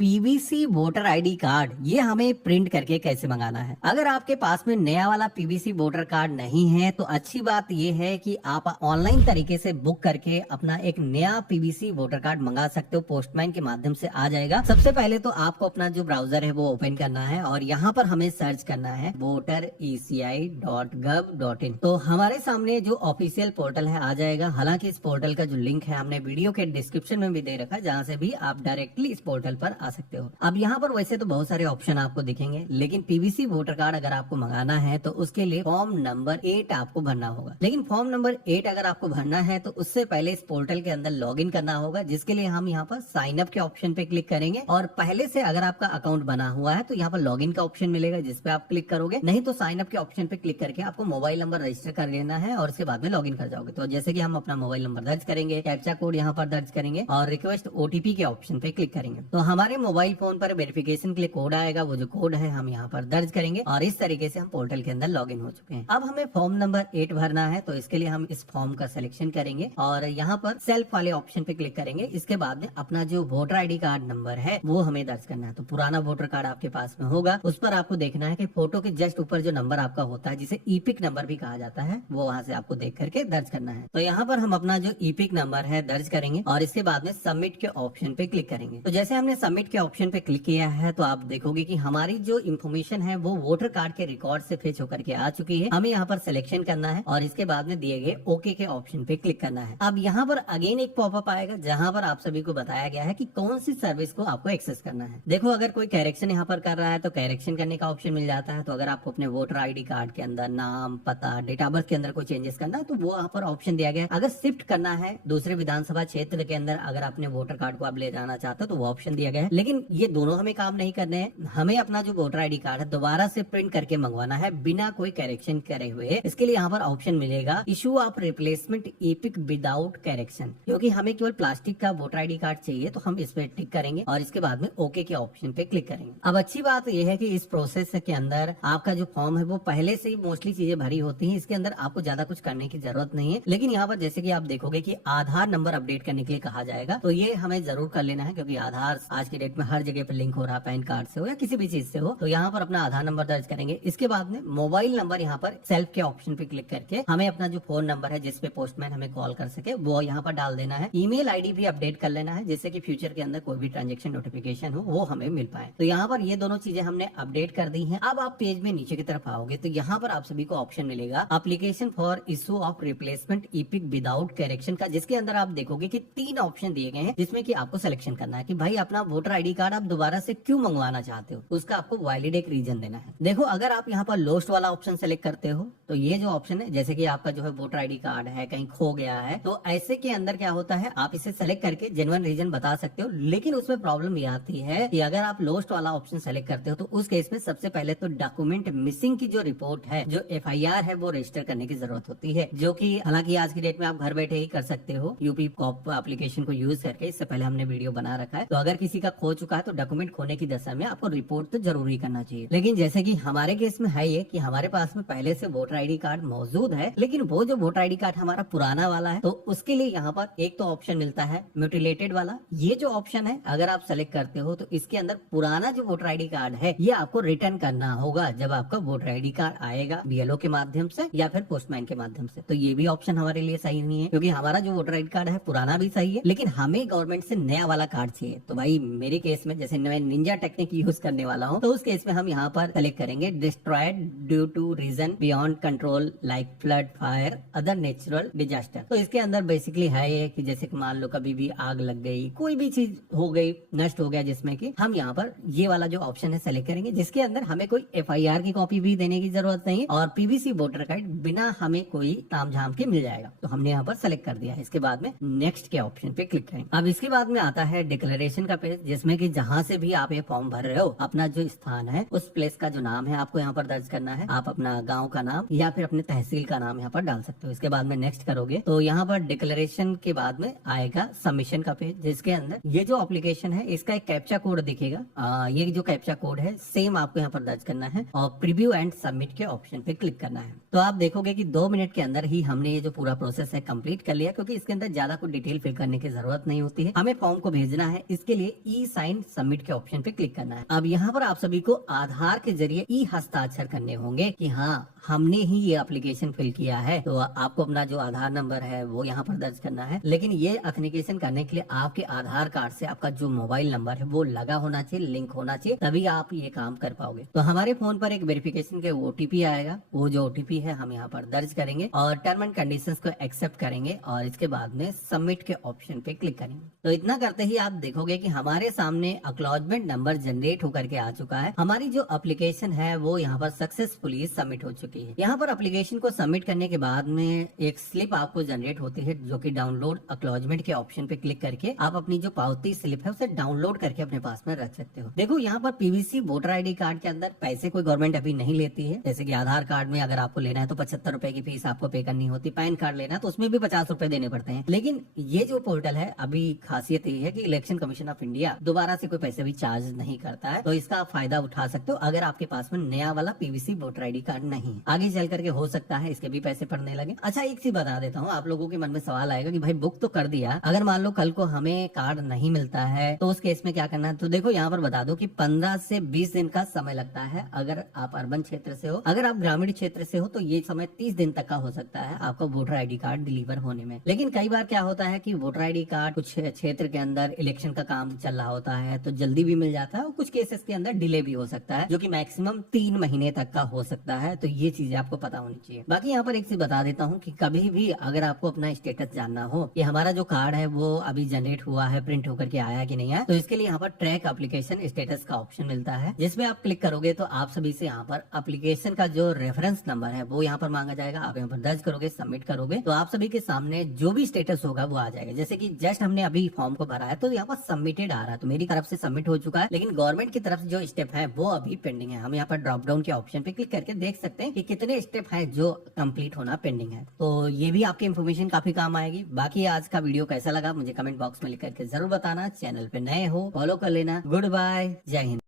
PVC voter ID card ये हमें print करके कैसे मंगाना है। अगर आपके पास में नया वाला पीवीसी वोटर कार्ड नहीं है तो अच्छी बात ये है कि आप ऑनलाइन तरीके से बुक करके अपना एक नया पीवीसी वोटर कार्ड मंगा सकते हो। पोस्टमैन के माध्यम से आ जाएगा। सबसे पहले तो आपको अपना जो ब्राउजर है वो ओपन करना है और यहाँ पर हमें सर्च करना है votereci.gov.in। तो हमारे सामने जो ऑफिशियल पोर्टल है आ जाएगा। हालांकि इस पोर्टल का जो लिंक है हमने वीडियो के डिस्क्रिप्शन में भी दे रखा है, जहाँ से भी आप डायरेक्टली इस पोर्टल पर आ सकते हो। अब यहाँ पर वैसे तो बहुत सारे ऑप्शन आपको दिखेंगे, लेकिन पीवीसी वोटर कार्ड अगर आपको मंगाना है तो उसके लिए फॉर्म नंबर 8 आपको भरना होगा। लेकिन फॉर्म नंबर 8 अगर आपको भरना है तो उससे पहले इस पोर्टल के अंदर लॉगिन करना होगा, जिसके लिए हम यहाँ पर साइन अप के ऑप्शन पे क्लिक करेंगे। और पहले से अगर आपका अकाउंट बना हुआ है तो यहाँ पर लॉगिन का ऑप्शन मिलेगा, जिसपे आप क्लिक करोगे। नहीं तो साइन अप के ऑप्शन पे क्लिक करके आपको मोबाइल नंबर रजिस्टर कर लेना है और उसके बाद में लॉगिन कर जाओगे। तो जैसे कि हम अपना मोबाइल नंबर दर्ज करेंगे, कैप्चा कोड यहाँ पर दर्ज करेंगे और रिक्वेस्ट ओटीपी के ऑप्शन पे क्लिक करेंगे तो हमारे मोबाइल फोन पर वेरिफिकेशन के लिए कोड आएगा। वो जो कोड है हम यहाँ पर दर्ज करेंगे और इस तरीके से हम पोर्टल के अंदर लॉगिन हो चुके हैं। अब हमें फॉर्म नंबर 8 भरना है तो इसके लिए हम इस फॉर्म का सिलेक्शन करेंगे और यहाँ पर सेल्फ वाले ऑप्शन पे क्लिक करेंगे। इसके बाद में अपना जो वोटर आईडी कार्ड नंबर है वो हमें दर्ज करना है। तो पुराना वोटर कार्ड आपके पास में होगा, उस पर आपको देखना है कि फोटो के जस्ट ऊपर जो नंबर आपका होता है, जिसे ईपिक नंबर भी कहा जाता है, वो वहाँ से आपको देख करके दर्ज करना है। तो यहाँ पर हम अपना जो ईपिक नंबर है दर्ज करेंगे और इसके बाद में सबमिट के ऑप्शन पे क्लिक करेंगे। तो जैसे हमने सबमिट के ऑप्शन पे क्लिक किया है तो आप देखोगे कि हमारी जो इन्फॉर्मेशन है वो वोटर कार्ड के रिकॉर्ड से फेच होकर के आ चुकी है। हमें यहाँ पर सिलेक्शन करना है और इसके बाद में दिए गए ओके के ऑप्शन पे क्लिक करना है। अब यहाँ पर अगेन एक पॉपअप आएगा जहाँ पर आप सभी को बताया गया है कि कौन सी सर्विस को आपको एक्सेस करना है। देखो, अगर कोई करेक्शन यहाँ पर कर रहा है तो करेक्शन करने का ऑप्शन मिल जाता है। तो अगर आपको अपने वोटर आईडी कार्ड के अंदर नाम, पता, डेट ऑफ बर्थ के अंदर कोई चेंजेस करना है तो वो यहाँ पर ऑप्शन दिया गया है। अगर शिफ्ट करना है दूसरे विधानसभा क्षेत्र के अंदर, अगर अपने वोटर कार्ड को आप ले जाना चाहते हो तो वो ऑप्शन दिया गया है। लेकिन ये दोनों हमें काम नहीं करने हैं। हमें अपना जो वोटर आईडी कार्ड है दोबारा से प्रिंट करके मंगवाना है बिना कोई करेक्शन करे हुए। इसके लिए यहाँ पर ऑप्शन मिलेगा issue of replacement EPIC without correction, क्योंकि हमें केवल प्लास्टिक का वोटर आईडी कार्ड चाहिए तो हम इस पे टिक करेंगे और इसके बाद में ओके के ऑप्शन पे क्लिक करेंगे। अब अच्छी बात यह है कि इस प्रोसेस के अंदर आपका जो फॉर्म है वो पहले से ही मोस्टली चीजें भरी होती हैं। इसके अंदर आपको ज्यादा कुछ करने की जरूरत नहीं है। लेकिन यहाँ पर जैसे कि आप देखोगे कि आधार नंबर अपडेट करने के लिए कहा जाएगा, तो ये हमें जरूर कर लेना है, क्योंकि आधार आज की डेट में हर जगह पे लिंक हो रहा है, पैन कार्ड से हो या किसी भी चीज से हो। तो यहाँ पर अपना आधार नंबर दर्ज करेंगे। इसके बाद में मोबाइल नंबर यहाँ पर सेल्फ के ऑप्शन पे क्लिक करके हमें अपना जो फोन नंबर है जिसपे पोस्टमैन हमें कॉल कर सके वो यहाँ पर डाल देना है। ईमेल आईडी भी अपडेट कर लेना है, जिससे कि फ्यूचर के अंदर कोई भी ट्रांजेक्शन नोटिफिकेशन हो वो हमें मिल पाए। तो यहाँ पर ये दोनों चीजें हमने अपडेट कर दी हैं। अब आप पेज में नीचे की तरफ आओगे तो यहाँ पर आप सभी को ऑप्शन मिलेगा application for issue of replacement EPIC without correction का, जिसके अंदर आप देखोगे कि 3 ऑप्शन दिए गए हैं, जिसमें कि आपको सिलेक्शन करना है कि भाई अपना वोटर आईडी कार्ड आप दोबारा से क्यों मंगवाना चाहते हो। उसका आपको वैलिड एक रीजन देना है। देखो, अगर आप यहाँ पर लोस्ट वाला ऑप्शन सेलेक्ट करते हो तो ये जो ऑप्शन है, जैसे कि आपका जो है वोटर आईडी कार्ड है कहीं खो गया है, तो ऐसे के अंदर क्या होता है आप इसे सेलेक्ट करके जेन्युइन रीजन बता सकते हो। लेकिन उसमें प्रॉब्लम ये आती है कि अगर आप लोस्ट वाला ऑप्शन सेलेक्ट करते हो तो उस केस में सबसे पहले तो डॉक्यूमेंट मिसिंग की जो रिपोर्ट है, जो एफआईआर है, वो रजिस्टर करने की जरूरत होती है, जो कि हालांकि आज की डेट में आप घर बैठे ही कर सकते हो यूपी कॉप एप्लीकेशन को यूज करके। इससे पहले हमने वीडियो बना रखा है। तो अगर किसी का खो चुका है तो डॉक्यूमेंट खोने की दशा में आपको रिपोर्ट तो जरूरी करना चाहिए। लेकिन जैसे कि हमारे केस में है ये कि हमारे पास में पहले से वोटर आईडी कार्ड मौजूद है, लेकिन वो जो वोटर आईडी कार्ड हमारा पुराना वाला है, तो उसके लिए यहाँ पर एक तो ऑप्शन मिलता है म्यूटिलेटेड वाला। ये जो ऑप्शन है अगर आप सेलेक्ट करते हो तो इसके अंदर पुराना जो वोटर आईडी कार्ड है ये आपको रिटर्न करना होगा जब आपका वोटर आईडी कार्ड आएगा बीएलओ के माध्यम से या फिर पोस्टमैन के माध्यम से। तो ये भी ऑप्शन हमारे लिए सही नहीं है, क्योंकि हमारा जो वोटर आईडी कार्ड है पुराना भी सही है, लेकिन हमें गवर्नमेंट से नया वाला कार्ड चाहिए। तो भाई मेरे केस में जैसे मैं निंजा टेक्निक यूज करने वाला हूँ, तो उस केस में हम यहाँ पर सेलेक्ट करेंगे destroyed due to reason beyond control like flood, fire, other natural disaster. तो इसके अंदर बेसिकली है ये कि जैसे कि मान लो कभी भी आग लग गई, कोई भी चीज हो गई, नष्ट हो गया, जिसमें कि हम यहाँ पर ये वाला जो ऑप्शन है सेलेक्ट करेंगे, जिसके अंदर हमें कोई एफआईआर की कॉपी भी देने की जरूरत नहीं और पीवीसी वोटर कार्ड बिना हमें कोई तामझाम के मिल जाएगा। तो हमने यहाँ पर सेलेक्ट कर दिया है। इसके बाद में नेक्स्ट के ऑप्शन पे क्लिक करेंगे। अब इसके बाद में आता है डिक्लेरेशन का पेज, जिसमें कि जहाँ से भी आप ये फॉर्म भर रहे हो, अपना जो स्थान है उस प्लेस का जो नाम है आपको यहाँ पर दर्ज करना है। आप अपना गाँव का नाम या फिर अपने तहसील का नाम यहाँ पर डाल सकते हो। इसके बाद में नेक्स्ट करोगे तो यहाँ पर डिक्लेरेशन के बाद में आएगा सबमिशन का पेज, जिसके अंदर ये जो एप्लीकेशन है इसका एक कैप्चा कोड दिखेगा। ये जो कैप्चा कोड है सेम आपको यहाँ पर दर्ज करना है और प्रीव्यू एंड सबमिट के ऑप्शन पे क्लिक करना है। तो आप देखोगे कि 2 मिनट के अंदर ही हमने ये जो पूरा प्रोसेस है कंप्लीट कर लिया, क्योंकि इसके अंदर ज्यादा कोई डिटेल फिल करने की जरूरत नहीं होती है। हमें फॉर्म को भेजना है, इसके लिए ई साइन सबमिट के ऑप्शन पे क्लिक करना है। अब यहाँ पर आप सभी को आधार के जरिए ई हस्ताक्षर करने होंगे कि हाँ हमने ही ये एप्लीकेशन फिल किया है। तो आपको अपना जो आधार नंबर है वो यहाँ पर दर्ज करना है, लेकिन ये ऑथेंटिकेशन करने के लिए आपके आधार कार्ड से आपका जो मोबाइल नंबर है वो लगा होना चाहिए, लिंक होना चाहिए, तभी आप ये काम कर पाओगे। तो हमारे फोन पर एक वेरिफिकेशन के OTP आएगा, वो जो OTP है हम यहाँ पर दर्ज करेंगे और टर्म एंड कंडीशंस को एक्सेप्ट करेंगे और इसके बाद में सबमिट के ऑप्शन पे क्लिक करेंगे। तो इतना करते ही आप देखोगे कि हमारे सामने एक्नॉलेजमेंट नंबर जनरेट होकर के आ चुका है। हमारी जो एप्लीकेशन है वो यहाँ पर सक्सेसफुली सबमिट हो चुकी है। यहाँ पर एप्लीकेशन को सबमिट करने के बाद में एक स्लिप आपको जनरेट होती है, जो कि डाउनलोड एक्नॉलेजमेंट के ऑप्शन पे क्लिक करके आप अपनी जो पावती स्लिप है उसे डाउनलोड करके अपने पास में रख सकते हो। देखो यहाँ पर PVC वोटर ID कार्ड के अंदर पैसे कोई गवर्नमेंट अभी नहीं लेती है। जैसे कि आधार कार्ड में अगर आपको लेना है तो 75 रुपए की फीस आपको पे करनी होती, पैन कार्ड लेना है तो उसमें भी 50 रुपए देने पड़ते हैं। लेकिन ये जो पोर्टल है अभी खासियत ये है कि इलेक्शन कमीशन ऑफ इंडिया दोबारा से कोई पैसे भी चार्ज नहीं करता है, तो इसका फायदा उठा सकते हो अगर आपके पास में नया वाला PVC वोटर ID कार्ड नहीं है। आगे चल करके हो सकता है इसके भी पैसे पड़ने लगे। अच्छा एक चीज बता देता हूँ, आप लोगों के मन में सवाल आएगा कि भाई बुक तो कर दिया, अगर मान लो कल को हमें कार्ड नहीं मिलता है तो उस केस में क्या करना है। तो देखो यहाँ पर बता दो कि 15 से 20 दिन का समय लगता है अगर आप अर्बन क्षेत्र से हो। अगर आप ग्रामीण क्षेत्र से हो तो ये समय 30 दिन तक का हो सकता है आपका वोटर ID कार्ड डिलीवर होने में। लेकिन कई बार क्या होता है कि वोटर ID कार्ड कुछ क्षेत्र के अंदर इलेक्शन का काम चल रहा होता है तो जल्दी भी मिल जाता है और कुछ केसेस के अंदर डिले भी हो सकता है, जो कि मैक्सिमम 3 महीने तक का हो सकता है। तो ये चीजें आपको पता होनी चाहिए। बाकी यहाँ पर एक चीज बता देता हूँ कि कभी भी अगर आपको अपना स्टेटस जानना हो कि हमारा जो कार्ड है वो अभी जनरेट हुआ है, प्रिंट होकर के आया कि नहीं आया, तो इसके लिए यहाँ पर ट्रैक एप्लीकेशन स्टेटस का ऑप्शन मिलता है, जिसमें आप क्लिक करोगे तो आप सभी से यहाँ पर एप्लीकेशन का जो रेफरेंस नंबर है वो यहाँ पर मांगा जाएगा। आप यहाँ पर दर्ज करोगे, सबमिट करोगे तो आप सभी के सामने जो भी स्टेटस होगा वो आ जाएगा। जैसे कि जस्ट हमने अभी फॉर्म को भरा है तो यहाँ पर सबमिटेड आ रहा है, तो मेरी तरफ से सबमिट हो चुका है, लेकिन गवर्नमेंट की तरफ से जो स्टेप है वो अभी पेंडिंग है। हम यहाँ पर ड्रॉप डाउन के ऑप्शन पे क्लिक करके देख सकते हैं कि कितने स्टेप है जो कंप्लीट होना पेंडिंग है। तो ये भी आपकी इन्फॉर्मेशन काफी काम आएगी। बाकी आज का वीडियो कैसा लगा मुझे कमेंट बॉक्स में लिख करके जरूर बताना। चैनल पे नए हो फॉलो कर लेना। गुड बाय, जय हिंद।